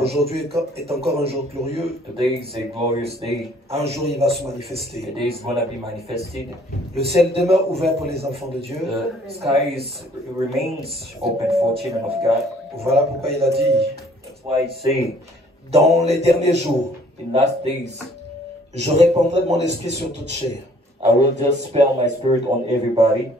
Aujourd'hui est encore un jour glorieux. Today is a glorious day. Un jour, il va se manifester. The day is going to be manifested. Le ciel demeure ouvert pour les enfants de Dieu. The sky remains open for children of God. Voilà pourquoi il a dit, That's why I say, dans les derniers jours, in last days, je répandrai de mon esprit sur toute chair. I will just spell my spirit on everybody,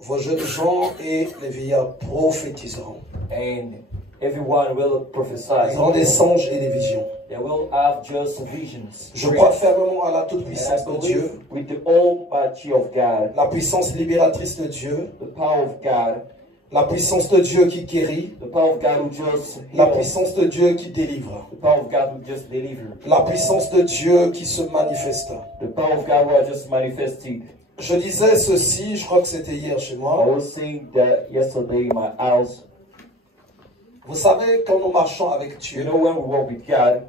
Vos jeunes gens et les vieillards prophétiseront. and everyone will prophesy. Ils auront des songes et des visions. They will have just visions. Je crois fermement à la And I toute-puissance de Dieu, believe with the almighty of God, la puissance libératrice de Dieu, the power of God, la puissance de Dieu qui guérit, the power of God who just la heals, puissance de Dieu qui délivre, the power of God who just delivers, la puissance de Dieu qui se manifeste. the power of God who has just manifested. Je disais ceci, je crois que c'était hier chez I moi. was saying that yesterday in my house. Vous savez, quand nous marchons avec You Dieu, know, when we walk with God,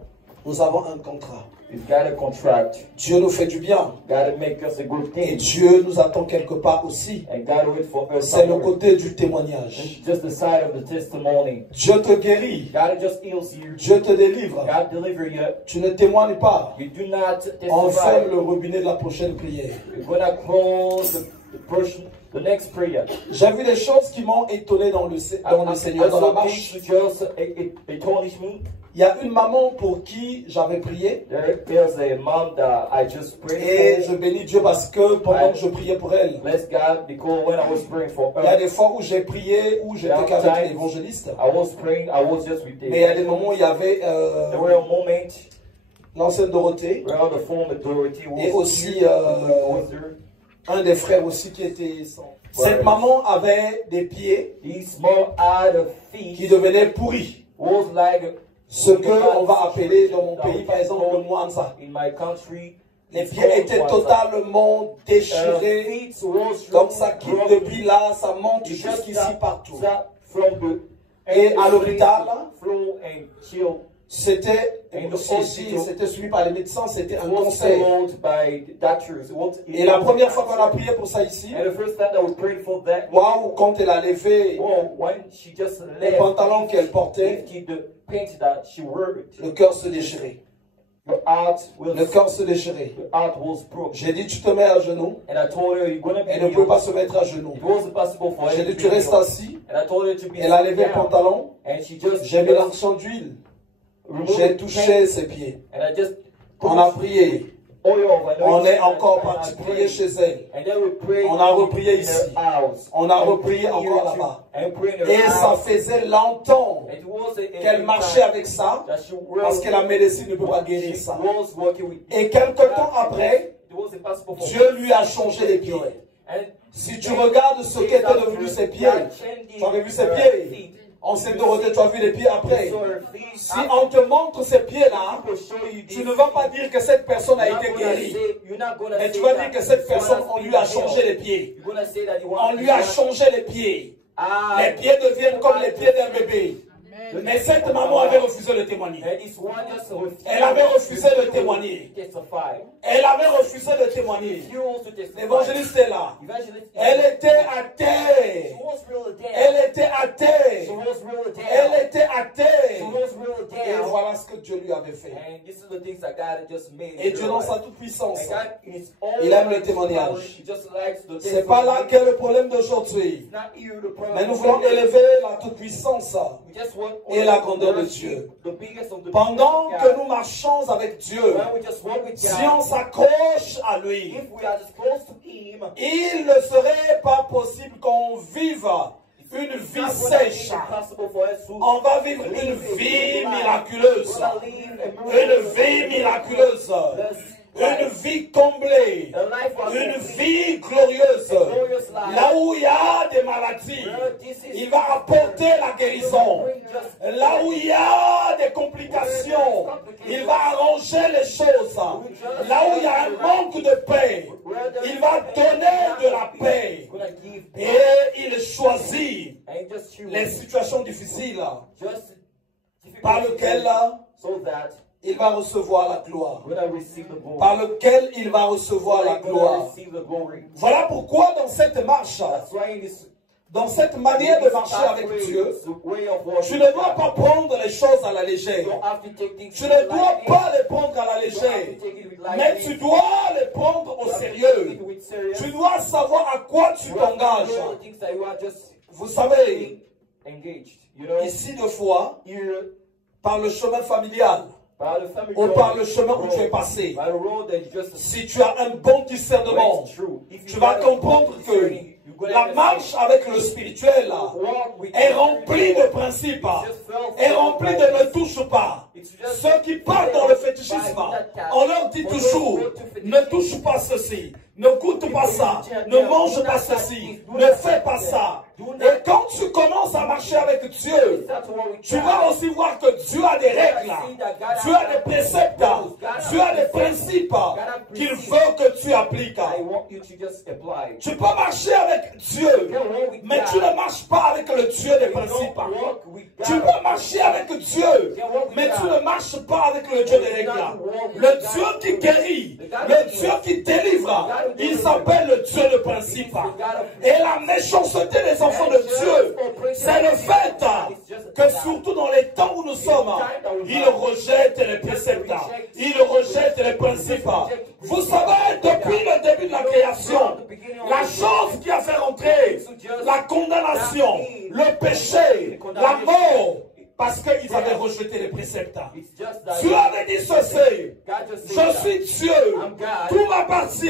nous avons un contrat. we've got a contract. Dieu nous fait du bien. God make us a good Et thing, Dieu nous attend quelque part aussi. and God wait for us. C'est le somewhere. côté du témoignage. It's just the side of the testimony. Dieu te guérit. God just heals you. Dieu te délivre. God deliver you. Tu ne témoignes pas. You do not On testify. ferme le robinet de la prochaine prière. You're gonna close the next prayer. J'ai vu des choses qui m'ont étonné dans le Seigneur, dans la marche. Just astonish me. Il y a une maman pour qui j'avais prié. There's a mom that I just Et prayed je for. bénis Dieu parce que pendant que je priais pour elle, Bless God, because when I was praying for il y a her, des fois où j'ai prié, où j'étais qu'avec l'évangéliste. I was praying, I was just with Mais il y a them. des moments où il y avait There were a moment l'ancienne Dorothée where on the phone with Dorothy was et aussi here, was there. un des frères aussi qui était sans. Cette maman avait des pieds These small had a qui feet devenaient pourris. was like Ce qu'on va appeler dans mon pays, par exemple, le Mwanza. in my country. Les it's pieds called étaient Mwanza. totalement déchirés. Feet was Donc ça quitte broken. depuis là, ça monte It just jusqu'ici partout. from the Et à l'hôpital, flow and chill. c'était And aussi, c'était suivi par les médecins, c'était un was conseil. followed by doctors. Et la première fois qu'on a prié pour ça ici, And the first time that we prayed for that, waouh, quand elle a levé when she just le left, pantalon qu'elle portait, lifted the pants that she wore, le cœur se déchirait. your heart will, Le cœur se déchirait. your heart was broken. J'ai dit, tu te mets à genoux. And I told her, you're gonna be Elle ne pouvait pas healed. se mettre à genoux. It wasn't possible for her J'ai to dit, be tu restes healed. assis. And I told her to be Elle a levé le down. pantalon. And she just J'ai mis l'onction d'huile. removed J'ai the touché pants. ses pieds. And I just On a prié. oil over On est and encore I parti prayed. prier chez elle. And then we prayed On a reprié in ici. her house. On a And reprié prayed encore here là-bas. too. And prayed in her Et ça house. faisait longtemps It was a qu'elle marchait avec ça, that she parce was, que la médecine ne peut pas guérir she ça. was working with Et quelque temps après, it was impossible for Dieu lui a changé les pieds. And Si tu regardes ce qu'étaient devenus ses pieds, tu avais vu ses pieds. On s'est Dorothée, tu as vu les pieds après. Si on te montre ces pieds-là, tu ne vas pas dire que cette personne a été guérie. Mais tu vas dire que cette personne, on lui a changé les pieds. On lui a changé les pieds. Les pieds deviennent comme les pieds d'un bébé. Mais cette maman avait refusé de témoigner. Elle avait refusé de témoigner. Elle avait refusé de témoigner. L'évangéliste est là. Elle était athée. Elle était athée. Elle était athée. Et voilà ce que Dieu lui avait fait. Et Dieu dans sa toute puissance, il aime le témoignage. C'est pas là qu'est le problème d'aujourd'hui. Mais nous voulons élever la toute puissance et la grandeur de Dieu. Pendant que nous marchons avec Dieu, si on s'accroche à lui, il ne serait pas possible qu'on vive une vie sèche. On va vivre une vie miraculeuse. Une vie miraculeuse. Une vie comblée. Une vie glorieuse. Là où il y a des maladies, il va apporter la guérison. Là où il y a des complications, il va arranger les choses. Là où il y a un manque de paix, il va donner de la paix. Et il choisit les situations difficiles par lesquelles il va recevoir la gloire. Par lequel il va recevoir la gloire. Voilà pourquoi dans cette marche, dans cette manière de marcher avec Dieu, tu ne dois pas prendre les choses à la légère. Tu ne dois pas les prendre à la légère, mais tu dois les prendre au sérieux. Tu dois savoir à quoi tu t'engages. Vous savez, ici de fois, par le chemin familial, ou par le chemin où tu es passé, si tu as un bon discernement, tu vas comprendre que la marche avec le spirituel est remplie de principes, est remplie de ne touche pas. Ceux qui partent dans le fétichisme, on leur dit toujours, ne touche pas ceci, ne goûte pas ça, ne mange pas ceci, ne fais pas ça. Et quand tu commences à marcher avec Dieu, tu vas aussi voir que Dieu a des règles, Dieu a des préceptes, Dieu a des principes qu'il veut que tu appliques. Tu peux marcher avec Dieu, mais tu ne marches pas avec le Dieu des principes. Tu peux marcher avec Dieu, mais tu ne marches pas avec le Dieu des règles. Le Dieu qui guérit, le Dieu qui délivre, il s'appelle le Dieu de principe. Et la méchanceté des enfants de Dieu, c'est le fait que surtout dans les temps où nous sommes, ils rejettent les préceptes, ils rejettent les principes. Vous savez, depuis le début de la création, la chose qui a fait rentrer la condamnation, le péché, la mort, parce qu'ils avaient rejeté les préceptes. Dieu avait dit ceci, je suis Dieu, tout m'appartient,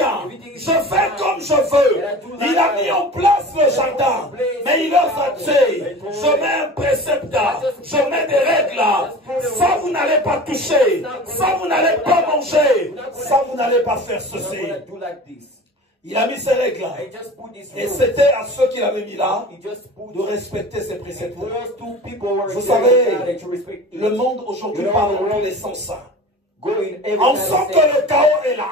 je fais comme je veux. Il a mis en place le jardin, mais il leur a dit, je mets un précepte, je mets des règles, ça vous n'allez pas toucher, ça vous n'allez pas manger, ça vous n'allez pas faire ceci. Il a mis ses règles et c'était à ceux qu'il avait mis là de respecter ses préceptes. Vous savez, le monde aujourd'hui parle dans tous les sens. On sent que le chaos est là.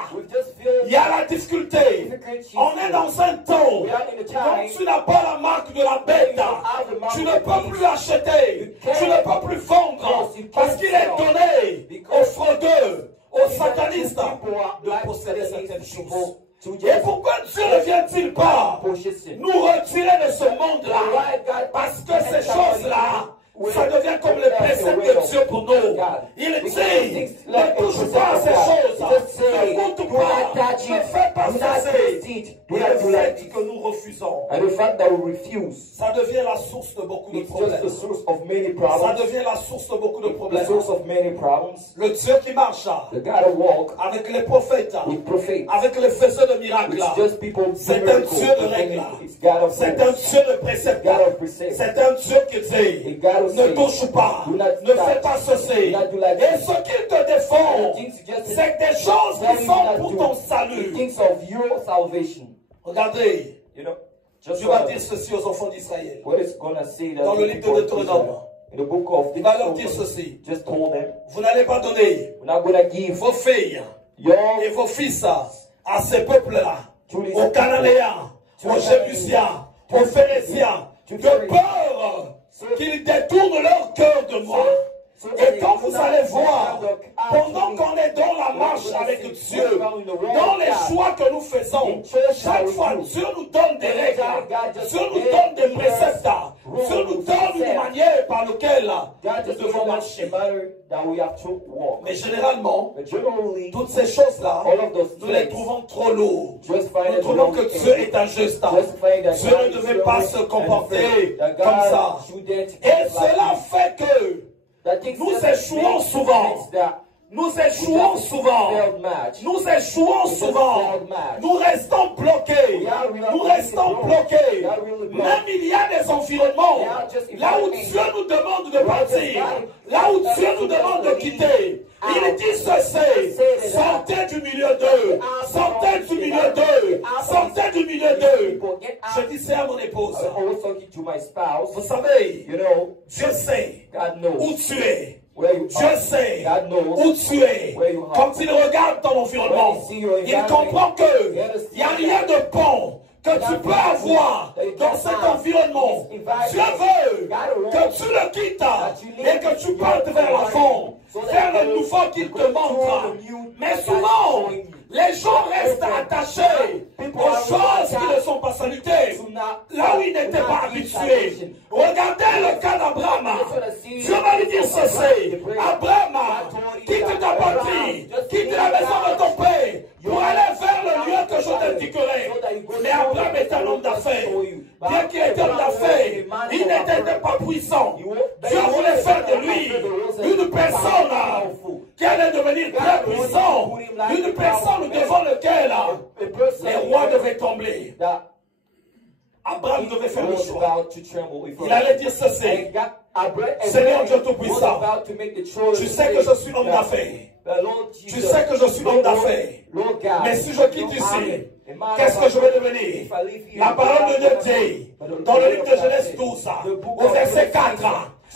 Il y a la difficulté. On est dans un temps où tu n'as pas la marque de la bête. Tu ne peux plus acheter. Tu ne peux plus vendre. Parce qu'il est donné aux fraudeurs, aux satanistes de posséder certaines choses. Et pourquoi Dieu ne vient-il pas nous retirer de ce monde-là? Parce que ces choses-là, ça devient comme le précepte de Dieu pour nous. Il dit, ne touche pas à ces choses, ne goûte pas, ne fais pas ceci. Et le fait que nous refusons, ça devient la source de beaucoup de problèmes. Ça devient la source de beaucoup de problèmes. Le Dieu qui marche avec les prophètes, avec les faiseurs de miracles, c'est un Dieu de règles, c'est un Dieu de préceptes, c'est un Dieu qui dit, ne touche pas, ne fais pas ceci. Et ce qu'il te défend, c'est des choses qui sont pour ton salut. Regardez, Dieu va dire ceci aux enfants d'Israël. Dans le livre de Deutéronome, il va leur dire ceci. Vous n'allez pas donner vos filles et vos fils à ces peuples-là, aux Cananéens, aux Jébusiens, aux Phéréziens, de peur qu'ils détournent leur cœur de moi. Et quand vous allez voir, pendant qu'on est dans la marche avec Dieu, dans les choix que nous faisons, chaque fois Dieu nous donne des règles, Dieu nous donne des préceptes, Dieu nous donne une manière par laquelle nous devons marcher. Mais généralement, toutes ces choses-là, nous les trouvons trop lourdes. Nous trouvons que Dieu est injuste. Dieu ne devait pas se comporter comme ça. Et cela fait que nous échouons souvent. Nous échouons souvent. Nous échouons souvent. Nous restons bloqués. Nous restons bloqués. Même il y a des environnements là où Dieu nous demande de partir. Là où Dieu nous demande de quitter. Il dit ceci, sortez du milieu d'eux, sortez du milieu d'eux, sortez du milieu d'eux. Je disais à mon épouse, vous savez, Dieu sait où tu es. Dieu sait où tu es. Quand il regarde ton environnement, il comprend qu'il n'y a rien de bon que tu peux avoir dans cet environnement. Dieu veut que tu le quittes et que tu partes vers l'avant, vers le nouveau qu'il te montre. Mais souvent, Les gens restent attachés aux choses qui ne sont pas salutaires, là où ils n'étaient pas habitués. Regardez le cas d'Abraham. Dieu va lui dire ceci. Abraham, quitte ta patrie, quitte la maison de ton père, pour aller vers le lieu que je t'indiquerai. Mais Abraham est un homme d'affaires. Bien qu'il était homme d'affaires, il n'était pas puissant. Dieu voulait faire de lui une personne qui allait devenir très puissant, une personne devant laquelle les rois devaient trembler. Abraham devait faire le choix. Il allait dire ceci. Seigneur Dieu Tout-Puissant, tu sais que je suis homme d'affaires. Tu sais que je suis homme d'affaires. Mais si je quitte ici, qu'est-ce que je vais devenir? La parole de Dieu dit, dans le livre de Genèse 12, au verset 4,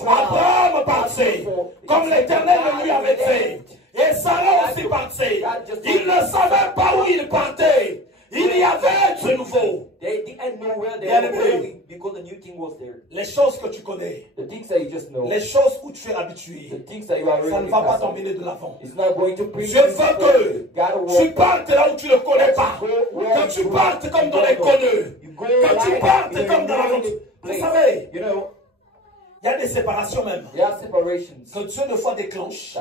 Abraham partit, comme l'Éternel le lui avait fait. Et Sarah aussi partit. Il ne savait pas où il partait. Il y avait du nouveau. Les choses que tu connais, les choses où tu es habitué, ça ne va pas t'emmener de l'avant. Dieu veut que tu partes là où tu ne connais pas, que tu partes comme dans les connus, que tu partes comme dans la... Vous savez, il y a des séparations même que Dieu ne fois déclenche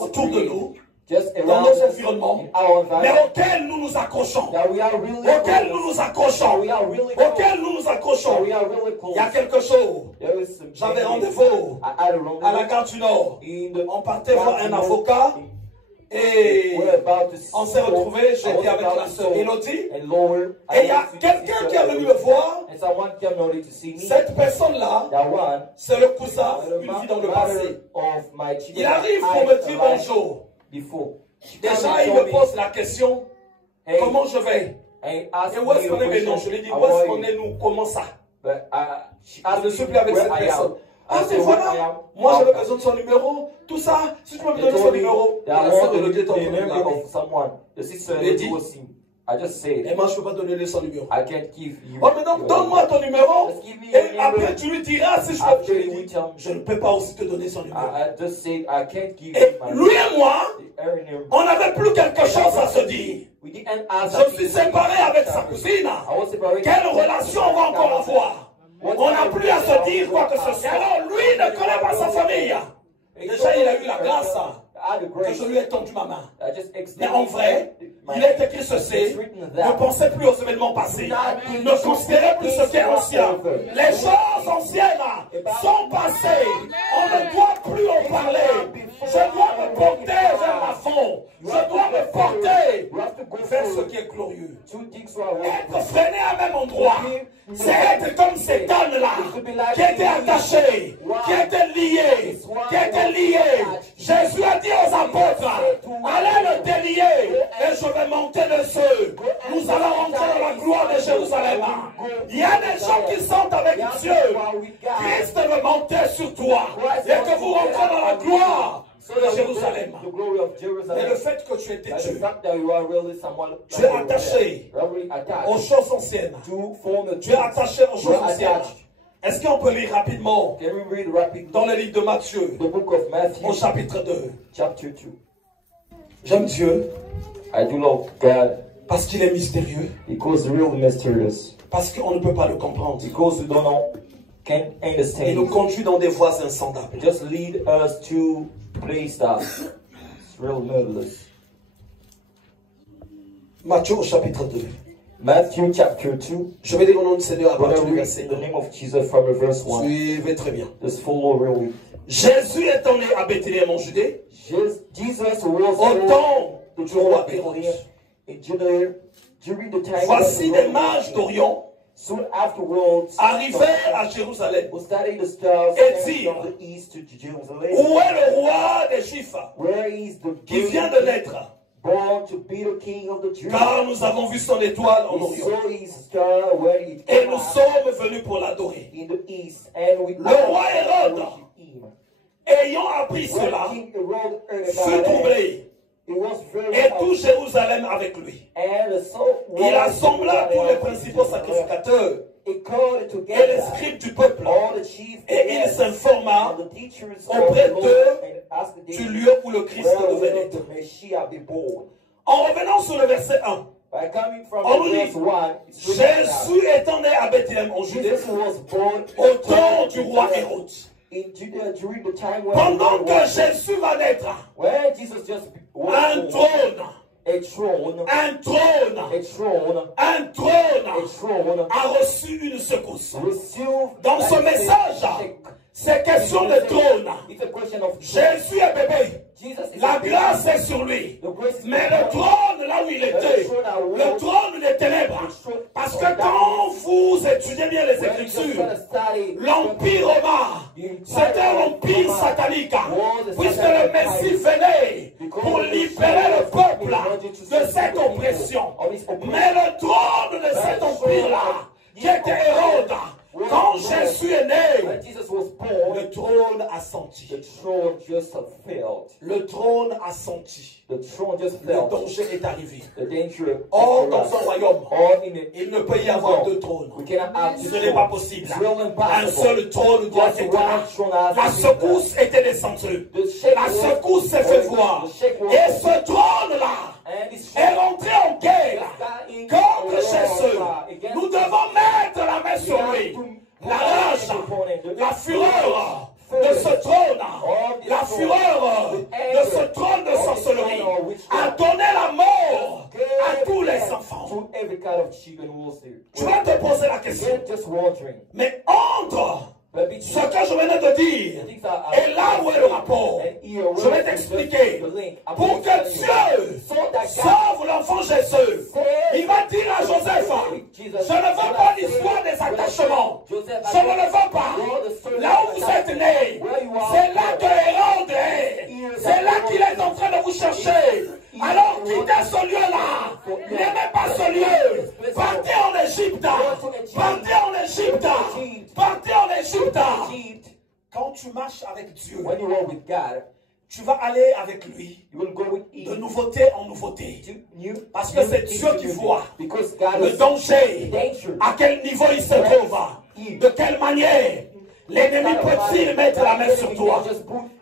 autour de nous, dans nos environnements, mais auxquels nous nous accrochons. Auxquels nous nous accrochons. Auxquels nous nous accrochons. Il y a quelque chose. J'avais rendez-vous à la gare du Nord. On partait voir un avocat. Et on s'est retrouvés, j'étais avec la sœur Elodie. Et il y a quelqu'un qui est venu me voir. Cette personne-là, c'est le cousin, une vie dans le passé. Il arrive pour me dire bonjour. Déjà, il me pose la question, comment je vais? Et où est-ce qu'on est maintenant? Je lui ai dit, où est-ce qu'on est nous? Comment ça? Je ne suis plus avec cette personne. Ah, c'est voilà. Moi, j'avais besoin de son numéro. Tout ça. Si tu peux me donner son numéro. La sœur de l'autre est et moi, je ne peux pas donner son numéro. Oh, mais donc, donne-moi ton numéro. Et après, tu lui diras si je peux. Je ne peux pas aussi te donner son numéro. Et lui et moi, on n'avait plus quelque chose à se dire. Je suis séparé avec sa cousine. Quelle relation on va encore avoir? On n'a plus à se dire quoi que ce soit. Alors, lui ne connaît pas sa famille. Déjà, il a eu la grâce que je lui ai tendu ma main. Mais en vrai, il est écrit ceci. Ne pensez plus aux événements passés. Ne considérez plus ce qui est ancien. Les choses anciennes sont passées. On ne doit plus en parler. Je dois me porter vers l'avant. Je dois me porter vers ce qui est glorieux. Être freiné à même endroit, c'est être comme cet âne-là, qui était attaché, qui était lié, Jésus a dit aux apôtres, allez le délier, et je vais monter dessus. Nous allons rentrer dans la gloire de Jérusalem. Il y a des gens qui sont avec Dieu. Christ veut monter sur toi, et que vous rentrez dans la gloire de Jérusalem. Mais le fait que tu étais Dieu, tu es attaché aux choses anciennes. Tu es attaché aux choses anciennes. Est-ce qu'on peut lire rapidement dans le livre de Matthieu, au chapitre 2? J'aime Dieu parce qu'il est mystérieux, parce qu'on ne peut pas le comprendre. Il nous conduit dans des voies insondables. Just lead us to place that. It's real marvelous. Matthieu au chapitre 2. Matthew chapter 2. Je vais lire au nom du Seigneur à partir du verset the name of Jesus from verse 1. Suivez très bien. Just follow really. Jésus étant né à Bethléem en Judée, Jesus was au temps du roi Hérode. Voici des mages d'Orient arrivèrent à Jérusalem et dirent, où est le roi des Juifs qui vient de naître? Car nous avons vu son étoile en Orient et nous sommes venus pour l'adorer. Le roi Hérode, ayant appris cela, fut troublé, et tout Jérusalem avec lui. Il assembla tous les principaux sacrificateurs et les scribes du peuple, et il s'informa auprès d'eux du lieu où le Christ devait naître. En revenant sur le verset 1, By coming from on nous verse dit, 1, it's written down. Jésus étant né à Bethléem en Judée, Jesus was born au temps du roi Hérode. in Judea during the time when Pendant que Jésus va naître, when Jesus just was un born, trône, a throne, un trône, a throne, un a trône throne a reçu une secousse. received Dans ce message, c'est question de trône. It's a question of Jésus est bébé. Jesus is La the grâce est sur lui. grace Mais le trône, là où il était, le trône des ténèbres. Parce que quand vous étudiez bien les Écritures, l'Empire romain, c'était l'empire satanique. Puisque le Messie venait pour libérer le peuple de cette oppression. Mais le trône de cet empire-là, qui était Hérode, quand Jésus est né, when Jesus was born, le trône a senti. the throne just felt. Le trône a senti. The throne just Le felt. danger est arrivé. The danger. Or, dans un royaume, Or in a, il ne peut y avoir deux trônes. we cannot have Ce two n'est pas thrones. possible. It's real Un impossible. seul trône doit Just être là. one throne has La to be secousse était descendue. there. The shake La was- secousse s'est fait voir. The shake was- Et ce trône-là and it's est rentré en guerre contre Jésus. Nous devons mettre la main sur lui. La rage, la fureur de ce trône, la fureur de ce trône de sorcellerie a donné la mort à tous les enfants. to every kind of children who was there. Tu vas te poser la question. They're just wondering. Mais entre But between ce que je venais de dire et là où est le rapport, je vais t'expliquer. Pour que Dieu sauve l'enfant Jésus, il va dire à Joseph, je ne veux pas l'histoire des attachements. Je ne le veux pas. Là où vous êtes né, c'est là que Hérode est. C'est là qu'il est en train de vous chercher. Alors quittez ce lieu-là. N'aimez pas ce lieu. Partez en Égypte. Partez en Égypte. Partez en Égypte. Quand tu marches avec Dieu, When you walk with God, tu vas aller avec lui you will go with de Him. nouveauté en nouveauté. Parce que c'est Dieu qui voit Because God le is danger, danger. à quel niveau il se trouve, de quelle manière l'ennemi peut-il mettre la main sur toi.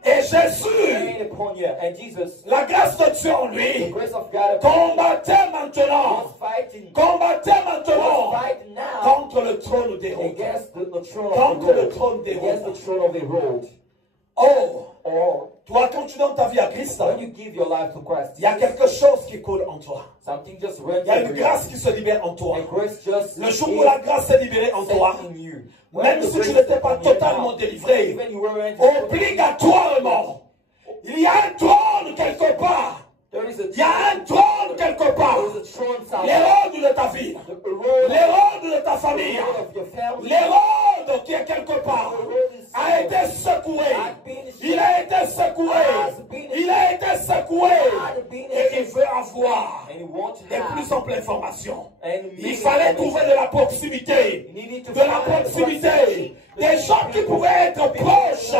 Et Jésus, Upon you. And Jesus, la grâce de Dieu en the lui, grace of God combattait maintenant, was fighting, combattait maintenant fighting now contre le trône d'Hérode. against the throne Contre of le the trône road. des Against rois. the throne of the road. Or, Or toi, quand tu donnes ta vie à Christ, when you give your life to Christ, il y a quelque chose qui coule en toi. something just runs Il y a une through grâce qui se libère en toi. you. And grace just Le jour où la grâce s'est libérée en toi, set in you. même si tu n'étais pas totalement délivré, Even you weren't, obligatoirement, il y a un trône quelque part. there is a Il y a un trône quelque part. there is a throne somewhere. L'Hérode de ta vie, The road l'Hérode de ta famille, of your family. l'Hérode qui est quelque part a été secoué. Il a été secoué. Il a été secoué. Et il veut avoir And you want to des plus have. amples informations. And Il fallait trouver de la proximité. De la proximité. Des gens qui pouvaient être proches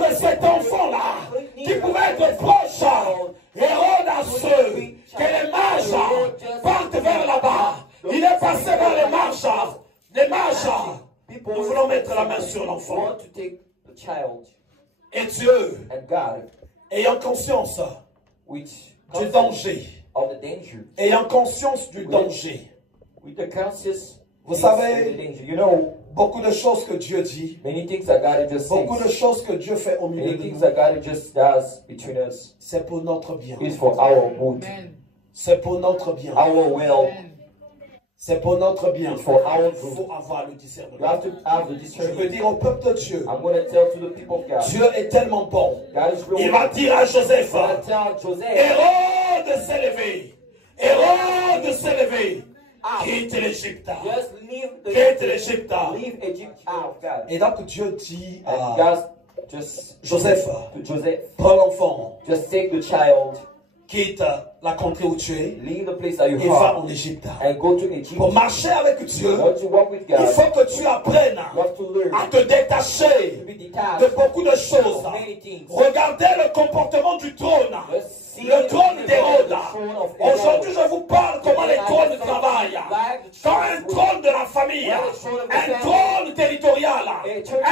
de cet enfant-là. Qui pouvaient être proches. Hérode a su que les mages partent vers là-bas. Il est passé vers les mages. Les mages. Nous voulons mettre la main sur l'enfant. want to take the child Et Dieu, and God, ayant conscience which du danger, of the danger, ayant conscience du danger, with the conscious vous of savez, the danger. You know, beaucoup de choses que Dieu dit, many things that God just beaucoup de says, choses que Dieu fait au milieu many de things nous, that God just does between us c'est pour notre bien. is for our good, C'est pour notre bien. our will, C'est pour notre bien. it's for our Il good. faut avoir le You discernement. have to have the Je veux discernment. dire au peuple de Dieu, I'm going to tell to the people of God, Dieu est tellement bon. God is real. Il va dire à Joseph, I'm going to tell Joseph, Hérode s'est levé. Hérode s'est levé. Quitte l'Égypte. just leave Quitte l'Égypte. leave Egypt out, God. Et donc Dieu dit And à God just Joseph, to Joseph, prends l'enfant, just take the child, quitte la contrée où tu es leave the place that you et va are, en Égypte. and go to Egypt. Pour marcher avec Dieu, Not to walk with il God, faut que tu apprennes you have to learn à te détacher to be de detached beaucoup de choses. of many things. Regardez le comportement du trône. Just see Le trône d'Hérode. the throne of Aujourd'hui, Herod. je vous parle comment les trônes travaillent. Quand un trône de la famille, un trône territorial,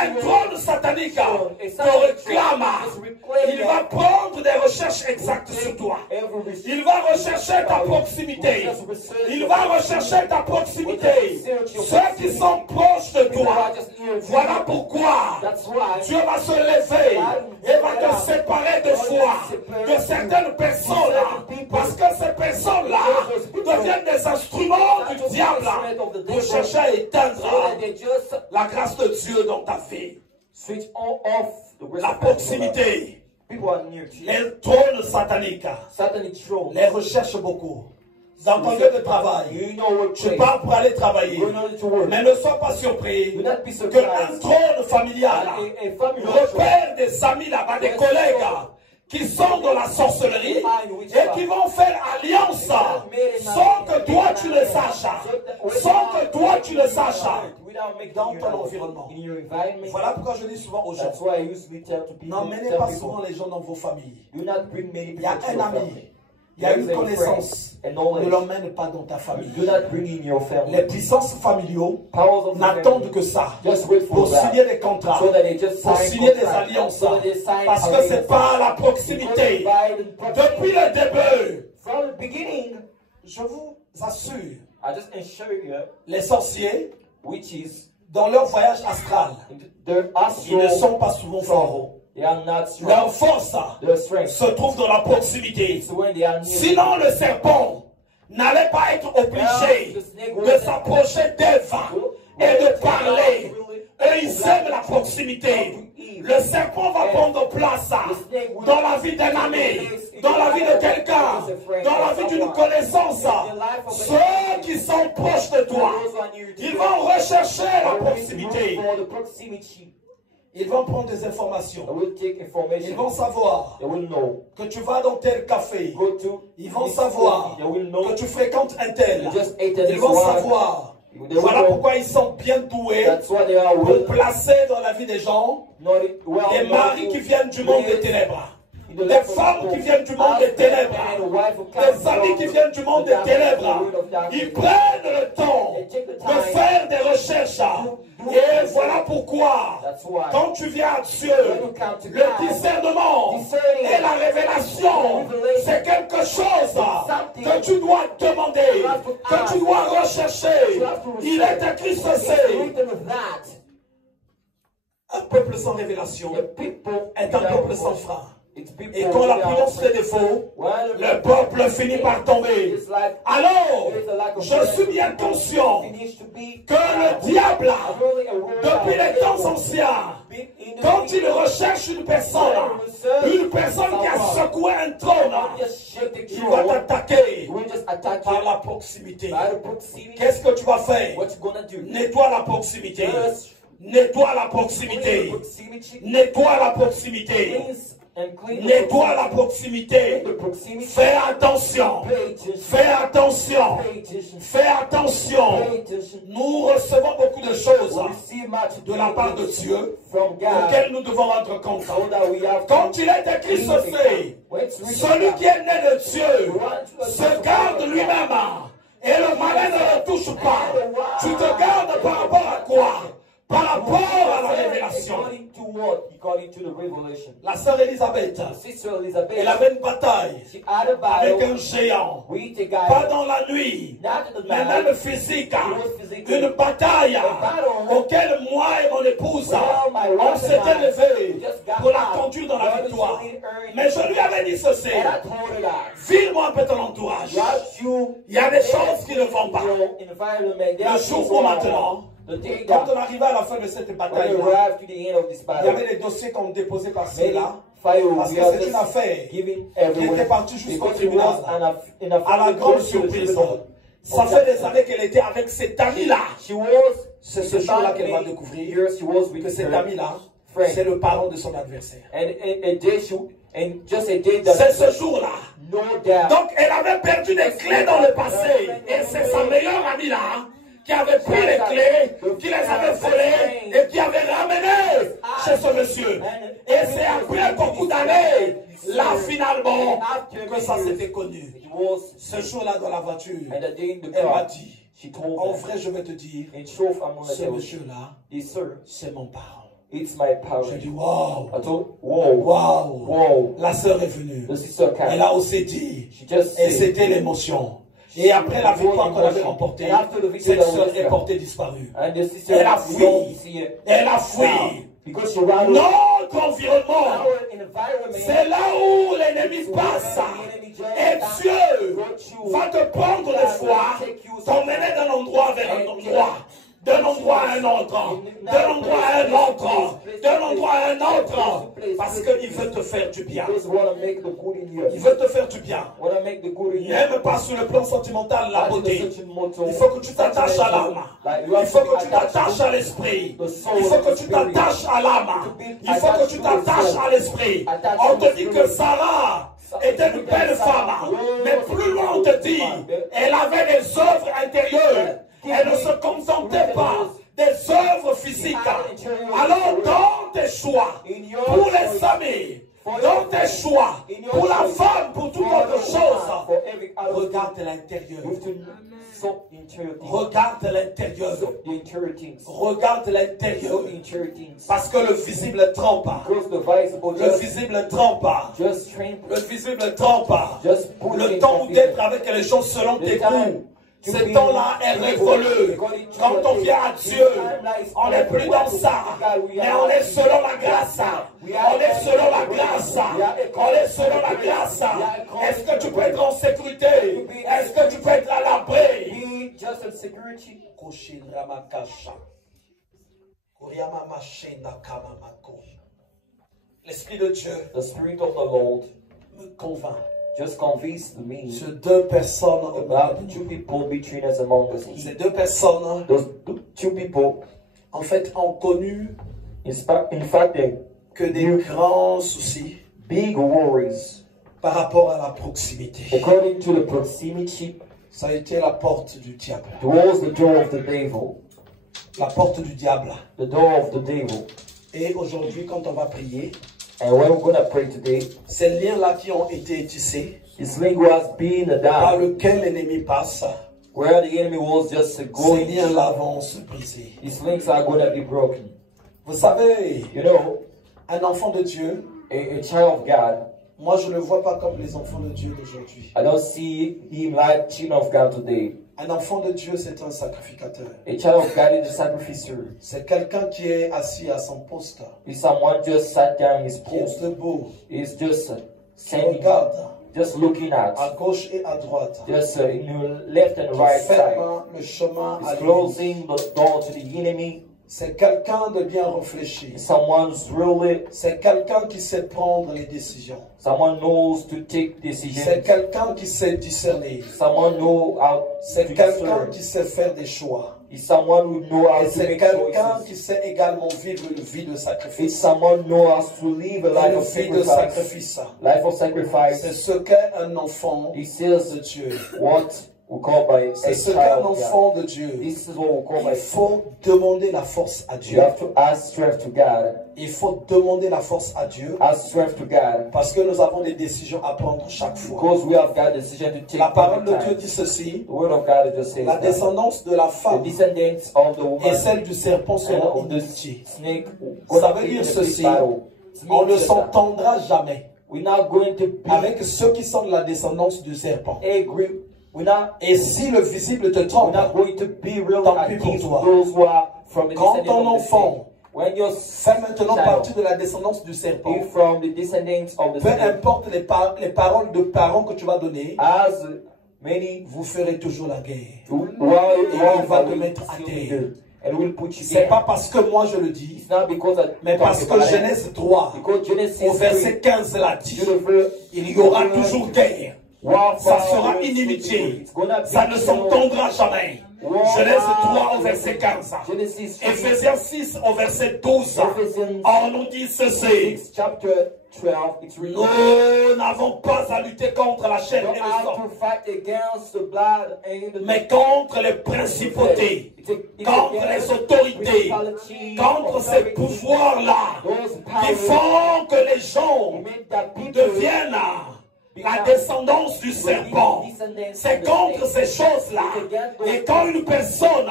un trône satanique te réclame. Il va prendre des recherches exactes sur toi. Il va rechercher ta proximité. Il va rechercher ta proximité. Ceux qui sont proches de toi. Voilà pourquoi Dieu va se lever et va te séparer de foi de certaines personnes. Parce que ces personnes-là deviennent des instruments du diable pour chercher à éteindre la grâce de Dieu dans ta vie. La proximité. Les trônes sataniques les recherchent beaucoup. Dans ton lieu de travail, tu pars pour aller travailler. Mais ne sois pas surpris qu'un trône familial repère des amis là-bas, des collègues qui sont dans la sorcellerie et qui vont faire alliance sans que toi tu le saches. Sans que toi tu le saches. Dans ton environnement. Voilà pourquoi je dis souvent aux gens, n'emmenez pas souvent les gens dans vos familles. Il y a un ami, il y a une connaissance, ne l'emmène pas dans ta famille. Les puissances familiaux n'attendent que ça pour signer des contrats, pour signer des alliances, parce que ce n'est pas la proximité. Depuis le début, je vous assure, les sorciers, dans leur voyage astral, ils ne sont pas souvent forts. Leur force se trouve dans la proximité. Sinon, le serpent n'allait pas être obligé de s'approcher d'Ève et de parler. Eux, ils aiment la proximité. Le serpent va prendre place dans la vie d'un ami, dans la vie de quelqu'un, dans la vie d'une connaissance. Ceux qui sont proches de toi, ils vont rechercher la proximité. Ils vont prendre des informations. Ils vont savoir que tu vas dans tel café. Ils vont savoir que tu fréquentes un tel. Ils vont savoir. Voilà pourquoi ils sont bien doués pour placer dans la vie des gens des maris qui viennent du monde des ténèbres. Des femmes qui viennent du monde des ténèbres, des amis qui viennent du monde des ténèbres. Ils prennent le temps de faire des recherches. Et voilà pourquoi, quand tu viens à Dieu, le discernement et la révélation, c'est quelque chose que tu dois demander, que tu dois rechercher. Il est écrit ceci. Un peuple sans révélation est un peuple sans frein. Et quand la prudence fait défaut, le peuple finit par tomber. Alors, je suis bien conscient que le diable, depuis les temps anciens, quand il recherche une personne qui a secoué un trône, il va t'attaquer par la proximité. Qu'est-ce que tu vas faire? Nettoie la proximité. Nettoie la proximité. Nettoie la proximité. Nettoie la proximité. Fais attention. Fais attention. Fais attention. Nous recevons beaucoup de choses de la part de Dieu auxquelles nous devons rendre compte. Quand il est écrit ceci, celui qui est né de Dieu se garde lui-même et le malin ne le touche pas. Tu te gardes par rapport à quoi? Par rapport à la révélation. La sœur Elisabeth, elle avait une bataille avec un géant. Pas dans la nuit, mais même physique. Une bataille auquel moi et mon épouse, on s'était levé pour la conduire dans la victoire. Mais je lui avais dit ceci. File-moi un peu ton entourage. Il y a des choses qui ne vont pas. Le jour où maintenant, quand on arrivait à la fin de cette bataille, il y avait des dossiers qu'on déposait par-ci là. Parce que c'est une affaire qui était partie jusqu'au tribunal. À la grande surprise. Ça fait des années qu'elle était avec cet ami-là. C'est ce jour-là qu'elle va découvrir que cet ami-là, c'est le parent de son adversaire. C'est ce jour-là. Donc elle avait perdu des clés dans le passé. Et c'est sa meilleure amie là qui avait pris les clés, qui les avait volées et qui avait ramené chez ce monsieur. Et c'est après beaucoup d'années, là finalement, que ça s'était connu. Ce jour-là dans la voiture, elle m'a dit, she told En them, vrai, je vais te dire, in truth, I'm going to ce tell you, monsieur-là, this sir, c'est mon parent. it's my J'ai parent. dit, wow, I told, whoa, wow. whoa. La sœur est venue. The sister Elle came. a aussi dit, She just et said, c'était l'émotion. Et après la victoire qu'on avait remportée, cette sœur est portée disparue. and the sister, Elle a you don't fui. see it Elle a now, fui. because she ran Notre environnement, our environment. c'est là où l'ennemi passe. Et Dieu va te prendre des fois, t'emmener d'un endroit vers un endroit, d'un endroit à un autre, d'un endroit à un autre, d'un endroit à un autre, parce qu'il veut te faire du bien. Because we want to make the good in you. Il veut te faire du bien. We want to make the good in you. N'aime pas sur le plan sentimental la That's beauté. such a motto. Il faut que tu t'attaches à l'âme. Il faut que tu t'attaches à l'esprit. Il faut que tu t'attaches à l'âme. Il faut que tu t'attaches à l'esprit. On te dit que Sarah était une belle femme. Mais plus loin on te dit, elle avait des œuvres intérieures. Elle ne se contentait pas des œuvres physiques. Alors dans tes choix, pour les amis, dans tes choix, pour la femme, pour toute autre chose, regarde l'intérieur. Regarde l'intérieur. Regarde l'intérieur. Parce que le visible trompe. Le visible trompe. Le visible trompe. Le temps d'être avec les gens selon tes goûts. Ce temps-là est révolu. Quand on vient à Dieu, on n'est plus dans ça. Mais on est selon la grâce. On est selon la grâce. On est selon la grâce. Est-ce que tu peux être en sécurité? Est-ce que tu peux être à l'abri? L'Esprit de Dieu, the Spirit of the Lord, me convainc. just convinced me Sur deux personnes au about the two people between us among us. Ces deux personnes, Those two people, en fait, ont connu in fact, they que des grands soucis big worries par rapport à la proximité. according to the proximity. Ça a été la porte du diable. It was the door of the devil. La porte du diable. The door of the devil. Et aujourd'hui, quand on va prier, And when we're going to pray today, ces liens-là qui ont été tissés, this link was being par down, lequel l'ennemi passe, where the enemy was just ces going. liens-là vont se briser. These links are going to be broken. Vous savez, You know, un enfant de Dieu, a child of God, moi je ne le vois pas comme les enfants de Dieu d'aujourd'hui. I don't see him like children of God today. Un enfant de Dieu, c'est un sacrificateur. A child of God is a sacrificer. C'est quelqu'un qui est assis à son poste, Is someone just sat down in his qui est post. debout, Is just qui standing, regarde just looking à at, gauche et à droite, just in the left and qui right side. ferme le chemin à Is lui. closing the door to the enemy. C'est quelqu'un de bien réfléchi. Is someone's really, C'est quelqu'un qui sait prendre les décisions. someone knows to take C'est decisions. quelqu'un qui sait discerner. Someone know how C'est to quelqu'un discern. qui sait faire des choix. Is someone who know how Et to c'est make quelqu'un choices. qui sait également vivre une vie de Is sacrifice. someone know how to live a life Une of vie de sacrifice. sacrifice. Life of C'est sacrifice. ce qu'est un enfant This de is Dieu. what we call by C'est a ce qu'est un child of God. enfant de Dieu. This is what we call Il by. faut demander la force à You Dieu. have to ask strength to God. Il faut demander la force à Dieu Ask strength to God. parce que nous avons des décisions à prendre chaque fois. Because we have got a decision to take La parole de every Dieu time. dit ceci. The word of God just says La that descendance de la the femme descendants of the et woman celle du serpent and seront of the identiques. snake Ça veut dire ceci. On ne s'entendra jamais We're not going to be avec ceux qui sont de la descendance du serpent. angry. Et si le visible te We're trompe, not going to be real Tant at pis pour these toi. those who are from the Quand descendants ton of the enfant snake. When your fait maintenant child partie de la descendance du serpent, is from the descendants of the peu snake, importe les paroles de parents que tu vas donner, as many vous ferez toujours la guerre. il va te mettre à terre. And will put you C'est there. pas parce que moi je le dis, It's not because I mais parce talk que about it. Genèse 3, Because Genesis au verset 3, 15 l'a dit, beautiful, il y aura toujours guerre. Ça sera inimitié. It's gonna be Ça ne s'entendra jamais. Genèse 3 au verset 15. Genesis 3, Ephésiens 6 au verset 12. Ephesians On nous dit ceci. 6, chapter 12, it's written. Nous n'avons pas à lutter contre la chair You et le have sang, to fight against the blood and the mais contre les principautés, contre les autorités, contre ces pouvoirs-là qui font que les gens deviennent la descendance du serpent. C'est contre ces choses-là. Et quand une personne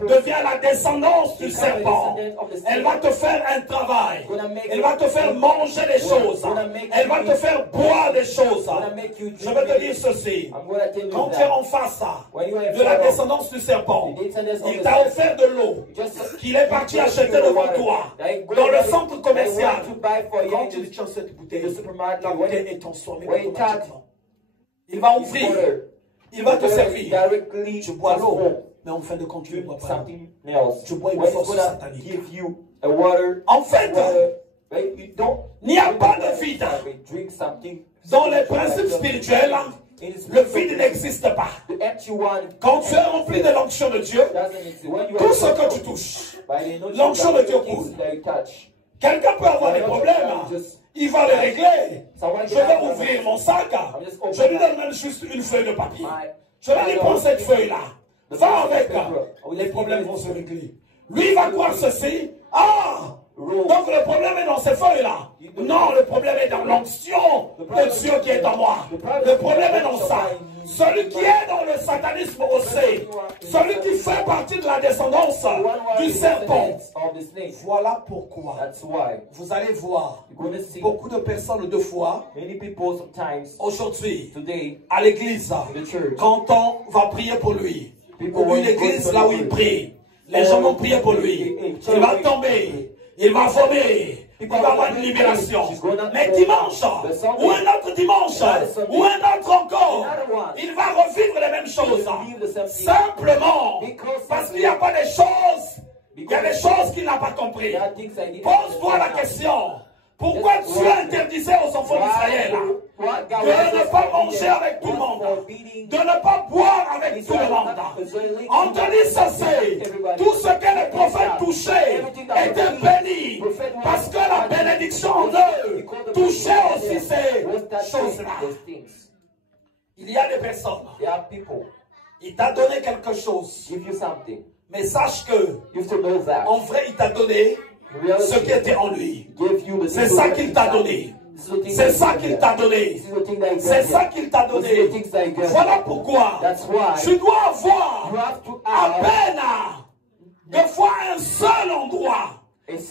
devient la descendance du serpent, elle va te faire un travail. Elle va te faire manger des choses. Elle va te faire boire des choses. Je vais te dire ceci. Quand tu es en face de la descendance du serpent, il t'a offert de l'eau qu'il est parti acheter devant toi dans le centre commercial. Quand tu tiens cette bouteille, la bouteille est transformée automatiquement. Il va ouvrir, il va te servir. Tu bois l'eau, mais en fin de compte, tu ne bois pas. Tu bois une force satanique. En fait, il n'y a pas de vide. Dans les principes spirituels, le vide n'existe pas. Quand tu es rempli de l'onction de Dieu, tout ce que tu touches, l'onction de Dieu coule. Quelqu'un peut avoir des problèmes, il va les régler. Je vais ouvrir mon sac, je lui donne même juste une feuille de papier. Je vais lui prendre cette feuille-là. Va avec, les problèmes vont se régler. Lui, il va croire ceci. Ah! Donc le problème est dans ces feuilles-là. Non, le problème est dans l'onction de Dieu qui est en moi. Le problème est dans ça. Celui qui est dans le satanisme aussi, celui qui fait partie de la descendance du serpent. Voilà pourquoi vous allez voir beaucoup de personnes deux fois aujourd'hui à l'église, quand on va prier pour lui, ou une église là où il prie, les gens vont prier pour lui, il va tomber. Il va vomir, il va avoir une libération. Mais dimanche, ou un autre dimanche, ou un autre encore, il va revivre les mêmes choses. Simplement, parce qu'il n'y a pas des choses, il y a des choses qu'il n'a pas compris. Pose-toi la question. Pourquoi Dieu interdisait aux enfants d'Israël de ne pas manger avec tout le monde, de ne pas boire avec tout le monde? On te dit ceci, tout ce que les prophètes touchaient était béni, parce que la bénédiction en eux touchait aussi ces choses-là. Il y a des personnes, il t'a donné quelque chose, mais sache que, en vrai, il t'a donné ce qui était en lui. C'est ça qu'il t'a donné. C'est ça qu'il t'a donné. C'est ça qu'il t'a donné. Voilà pourquoi tu dois avoir à peine de fois un seul endroit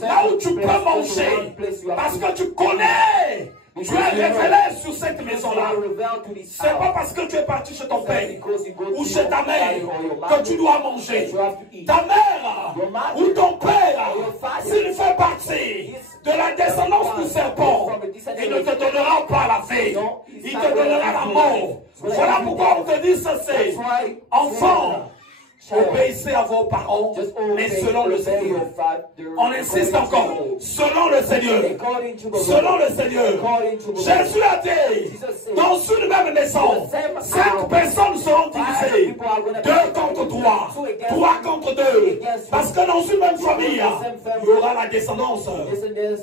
là où tu peux manger. Parce que tu connais. Tu es révélé sur cette maison-là. Ce n'est pas parce que tu es parti chez ton père ou chez ta mère que tu dois manger. Ta mère ou ton père, s'il fait partie de la descendance du serpent, il ne te donnera pas la vie. Il te donnera la mort. Voilà pourquoi on te dit ceci. Enfant, obéissez à vos parents, mais selon le Seigneur. On insiste encore. Selon le Seigneur. Selon le Seigneur. Jésus a dit, dans une même maison, 5 personnes seront divisées. 2 contre 3. 3 contre 2. Parce que dans une même famille, il y aura la descendance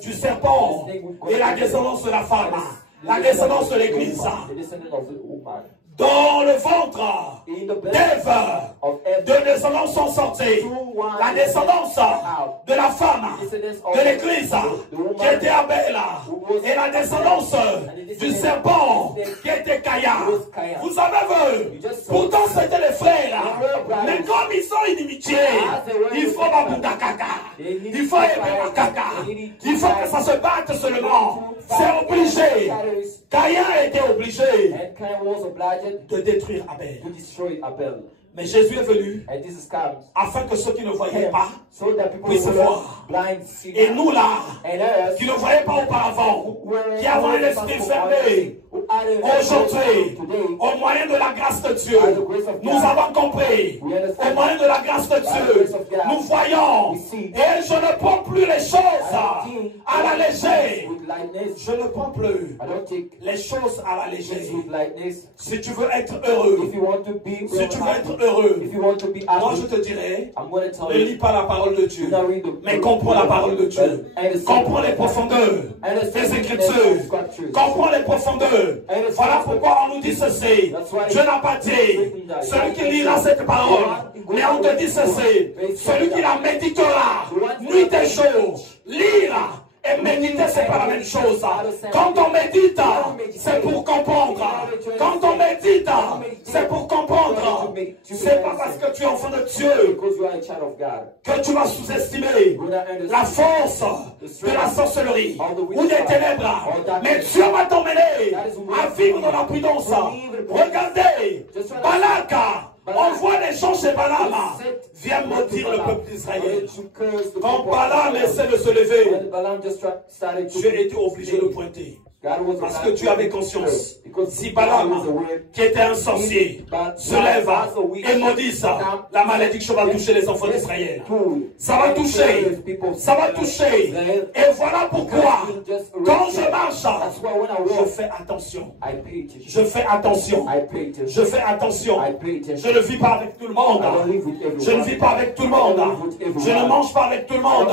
du serpent et la descendance de la femme. La descendance de l'église. Dans le ventre d'Ève, 2 descendants sont sortis. La descendance de la femme, de l'église, qui était Abel, et la descendance du serpent, qui était Caïn. Vous avez vu, pourtant c'était les frères, mais comme ils sont inimitiés, il faut Babundakaka, il faut Ebebakaka, il faut que ça se batte seulement. C'est obligé. Caïn était obligé de détruire Abel. Mais Jésus est venu afin que ceux qui ne voyaient pas puissent voir. Et nous là, qui ne voyaient pas auparavant, qui avons l'esprit fermé, aujourd'hui, au moyen de la grâce de Dieu, nous avons compris. Au moyen de la grâce de Dieu, nous voyons. Et je ne prends plus les choses à la légère. Je ne prends plus les choses à la légère. Si tu veux être heureux, si tu veux être heureux, moi je te dirais, ne lis pas la parole de Dieu, mais comprends la parole de Dieu. Comprends les profondeurs des Écritures. Comprends les profondeurs. Voilà pourquoi on nous dit ceci. Dieu n'a pas dit, celui qui lira cette parole, mais on te dit ceci, celui qui la méditera, nuit et jour, lire et et méditer, c'est pas la même chose. Quand on médite, c'est pour comprendre. Quand on médite, c'est pour comprendre. C'est pas parce que tu es enfant de Dieu que tu vas sous-estimer la force de la sorcellerie ou des ténèbres. Mais Dieu va t'emmener à vivre dans la prudence. Regardez, Balak envoie les gens chez Balaam. Viens maudire le peuple d'Israël. Quand Balaam essaie de se lever, Dieu était obligé de le pointer. Parce que tu avais conscience. Si Balaam, qui était un sorcier, se lève et maudit ça, la malédiction va toucher les enfants d'Israël. Ça va toucher. Ça va toucher. Et voilà pourquoi, quand je marche, je fais attention. Je fais attention. Je fais attention. Je ne vis pas avec tout le monde. Je ne vis pas avec tout le monde. Je ne mange pas avec tout le monde.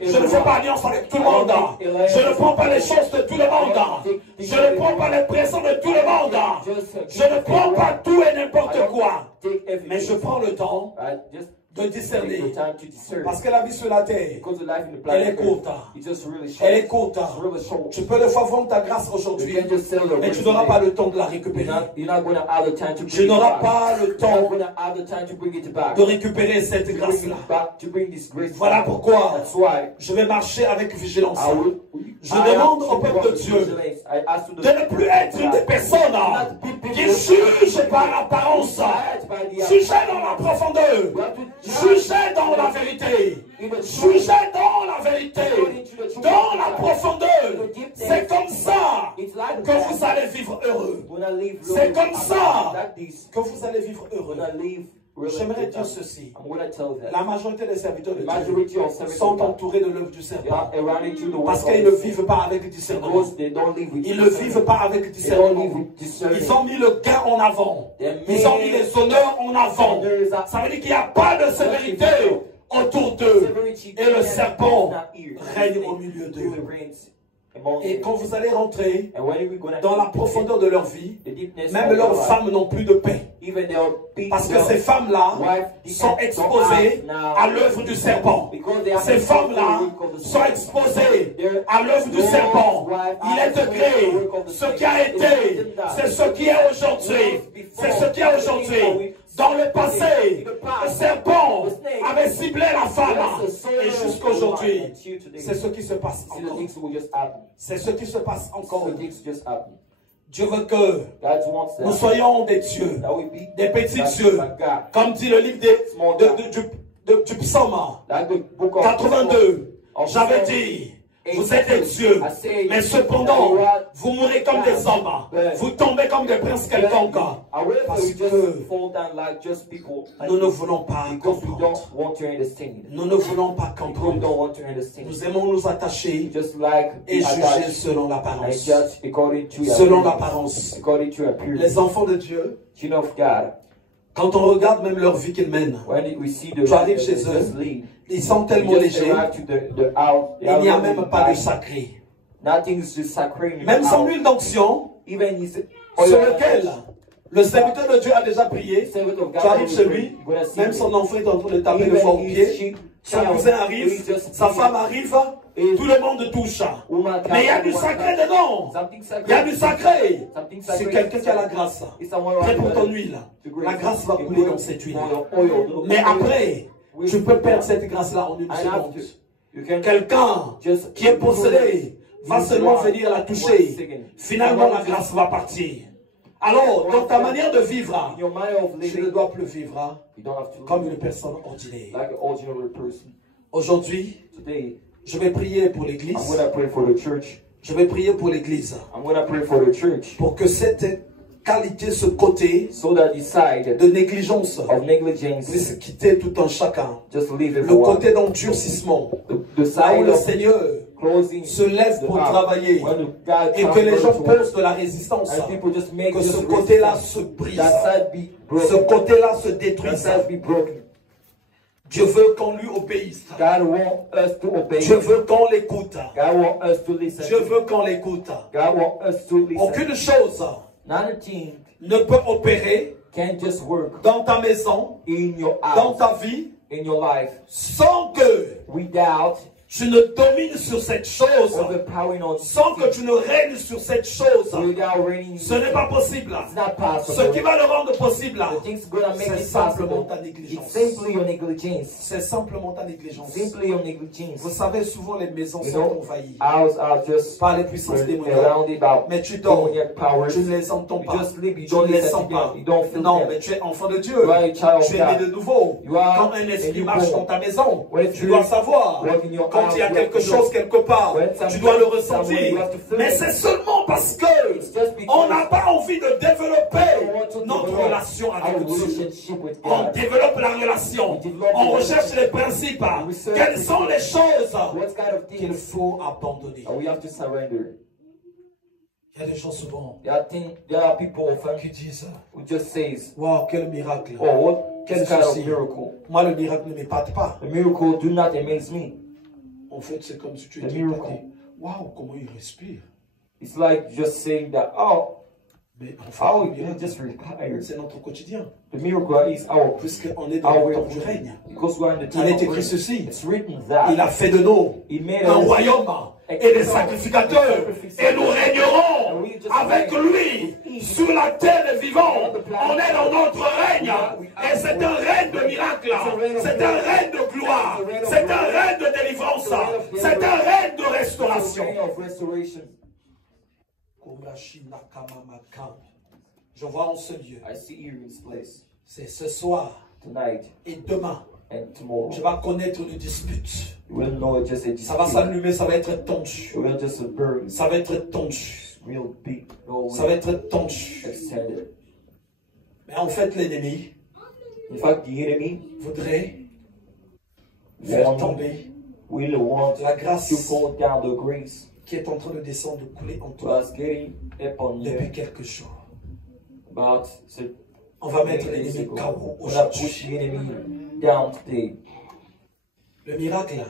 Je ne fais pas alliance avec tout le monde. Je ne prends pas les choses de tout le monde. Je ne prends pas les présents de tout le monde. Je ne prends pas tout et n'importe quoi. Mais je prends le temps de discerner. Parce que la vie sur la terre, elle est courte. Elle est courte. Tu peux des fois vendre ta grâce aujourd'hui, mais tu n'auras pas le temps de la récupérer. Tu n'auras pas le temps de récupérer cette grâce-là. Voilà pourquoi je vais marcher avec vigilance. Je demande au peuple de Dieu de ne plus être une des personnes qui jugent par l'apparence, jugent dans la profondeur, jugez dans la vérité. Jugez dans la vérité. Dans la profondeur. C'est comme ça que vous allez vivre heureux. C'est comme ça que vous allez vivre heureux. J'aimerais dire ceci. La majorité des serviteurs de Dieu sont entourés de l'œuvre du serpent. Parce qu'ils ne vivent pas avec discernement. Ils ne vivent pas avec discernement. Ils ont mis le gain en avant. Ils ont mis les honneurs en avant. Ça veut dire qu'il n'y a pas de sévérité autour d'eux. Et le serpent règne au milieu d'eux. Et quand vous allez rentrer dans la profondeur de leur vie, même leurs femmes n'ont plus de paix. Parce que ces femmes-là sont exposées à l'œuvre du serpent. Ces femmes-là sont exposées à l'œuvre du serpent. Il est degré. Ce qui a été, c'est ce qui est aujourd'hui. C'est ce qui est aujourd'hui. Dans le passé, le serpent avait ciblé la femme. Et jusqu'aujourd'hui, c'est ce qui se passe encore. C'est ce qui se passe encore. Dieu veut que nous soyons des dieux, des petits dieux. Comme dit le livre du psaume 82. J'avais dit, vous êtes des dieux, mais cependant, vous mourrez comme des hommes. Vous tombez comme des princes quelconques. Parce que nous ne voulons pas comprendre. Nous ne voulons pas comprendre. Nous aimons nous attacher et juger selon l'apparence. Selon l'apparence. Les enfants de Dieu, quand on regarde même leur vie qu'ils mènent, tu arrives chez eux, ils sont tellement légers, il n'y a même pas de sacré. Même sans huile d'onction, sur lequel le serviteur de Dieu a déjà prié, tu arrives chez lui, même son enfant est en train de taper le fort au pied, son cousin arrive, sa femme arrive, tout le monde touche. Mais il y a du sacré dedans. Il y a du sacré. C'est quelqu'un qui a la grâce. Prêt pour ton huile. La grâce va couler dans cette huile. Mais après, tu peux perdre cette grâce-là en une seconde. Quelqu'un qui est possédé va seulement venir la toucher. Finalement, la grâce va partir. Alors, dans ta manière de vivre, tu ne dois plus vivre comme une personne ordinaire. Aujourd'hui, je vais prier pour l'église. Je vais prier pour l'église. Pour que cette qualité, ce côté de négligence puisse quitter tout un chacun. Le côté d'endurcissement. Là où le Seigneur se lève pour travailler et que les gens posent de la résistance, que ce côté-là se brise, ce côté-là se détruise. Dieu veut qu'on lui obéisse. Dieu veut qu'on l'écoute. Dieu veut qu'on l'écoute. Aucune chose ne peut opérer dans ta maison, dans ta vie, sans que tu ne domines sur cette chose sans que tu ne règnes sur cette chose. Ce n'est pas possible. Ce qui va le rendre possible, c'est simplement ta négligence. C'est simplement ta négligence. Vous savez, souvent les maisons sont envahies par les puissances démoniaques. Mais tu dors, tu ne les entends pas, tu ne les sens pas. Non, mais tu es enfant de Dieu. Tu es né de nouveau. Quand un esprit marche dans ta maison, tu dois savoir. Quand il y a quelque chose quelque part, tu dois le ressentir. Mais c'est seulement parce que on n'a pas envie de développer notre relation avec Dieu. On développe la relation. On recherche les principes. Quelles sont les choses qu'il faut abandonner? Il y a des gens souvent qui disent, wow, quel miracle. Quel souci. Moi, le miracle ne m'épate pas. En fait, c'est comme si tu étais waouh, comment il respire. It's like just saying that, oh, mais en fait, c'est notre quotidien. The miracle is our, puisqu'on est dans le temps du règne. Il est écrit ceci. Il a fait de nous un royaume et des sacrificateurs. Et nous régnerons avec lui sur la terre des vivants. On est dans notre règne. Et c'est un règne de miracle. C'est un règne de gloire. C'est un règne de délivrance. C'est un règne de restauration. Je vois en ce lieu. C'est ce soir et demain. Je vais connaître une dispute. Ça va s'allumer, ça va être tendu. Ça va être tendu. Ça va être tendu. Mais en fait, l'ennemi voudrait faire tomber la grâce qui est en train de descendre, de couler en toi depuis quelques jours. On va mettre l'ennemi KO aujourd'hui. Le miracle,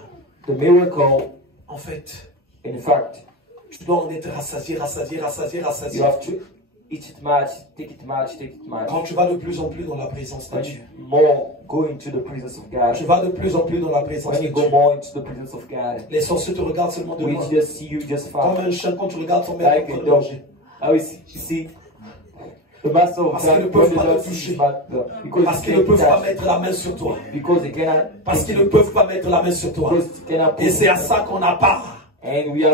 en fait, tu dois en être rassasié. Quand tu vas de plus en plus dans la présence de Dieu, tu vas de plus en plus dans la présence de Dieu. Les sorciers te regardent seulement de loin. Comme un chien quand tu regardes son maître en train de manger. Parce qu'ils ne peuvent pas te toucher. Parce qu'ils ne peuvent pas mettre la main sur toi. Parce qu'ils ne peuvent pas mettre la main sur toi. Et c'est à ça qu'on a part.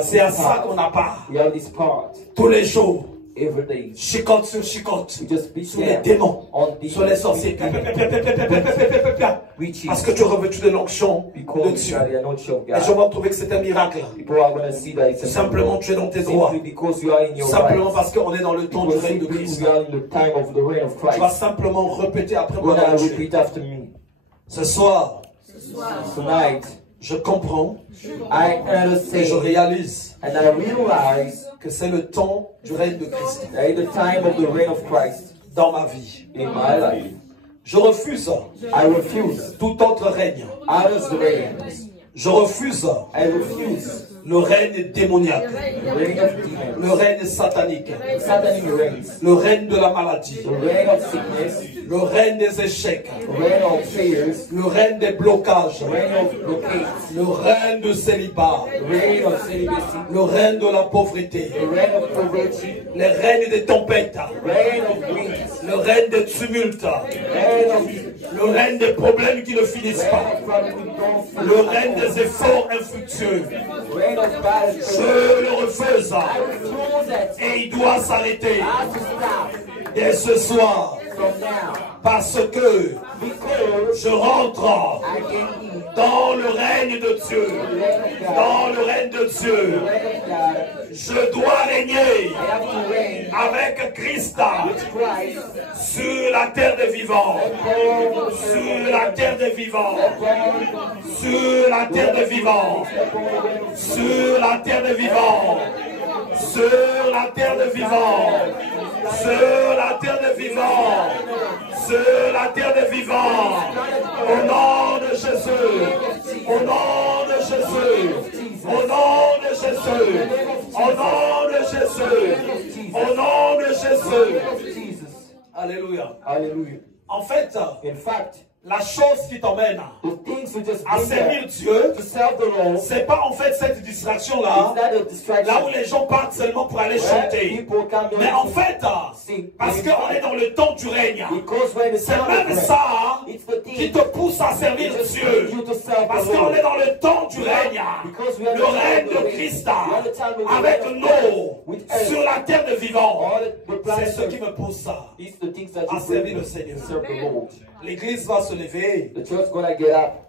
C'est à ça qu'on a part. Tous les jours. Chicote sur chicote. Sur les démons. Sur les sorciers. Parce que tu es revêtu de l'onction de Dieu. Et je vais trouver que c'est un miracle. Simplement tu es dans tes droits. Simplement parce qu'on est dans le temps du règne de Christ. Tu vas simplement répéter après moi. Ce soir, je comprends et je réalise que c'est le temps du règne de Christ dans ma vie. Je refuse tout autre règne. Je refuse le règne démoniaque, le règne satanique, le règne de la maladie, le règne des échecs, le règne des blocages, le règne du célibat, le règne de la pauvreté, le règne des tempêtes, le règne des tumultes, le règne des problèmes qui ne finissent pas, le règne des efforts infructueux. Je le refuse et il doit s'arrêter dès ce soir parce que je rentre dans le règne de Dieu. Dans le règne de Dieu, je dois régner avec Christ sur la terre des vivants. Sur la terre des vivants. Sur la terre des vivants. Sur la terre des vivants. Sur la terre des vivants. Sur la terre des vivants. Sur la terre des vivants. Au nom de Jésus. Au nom de Jésus. Au nom de Jésus. Au nom de Jésus. Au nom de Jésus. Alléluia. Hallelujah. En fait, La chose qui t'emmène à servir Dieu, c'est pas en fait cette distraction-là, là où les gens partent seulement pour aller chanter. Mais en fait, parce qu'on est dans le temps du règne, c'est même ça qui te pousse à servir Dieu. Parce qu'on est dans le temps du règne, le règne de Christ, avec nous, sur la terre de vivants. C'est ce qui me pousse à servir le Seigneur. L'église va se lever. The church gonna get up.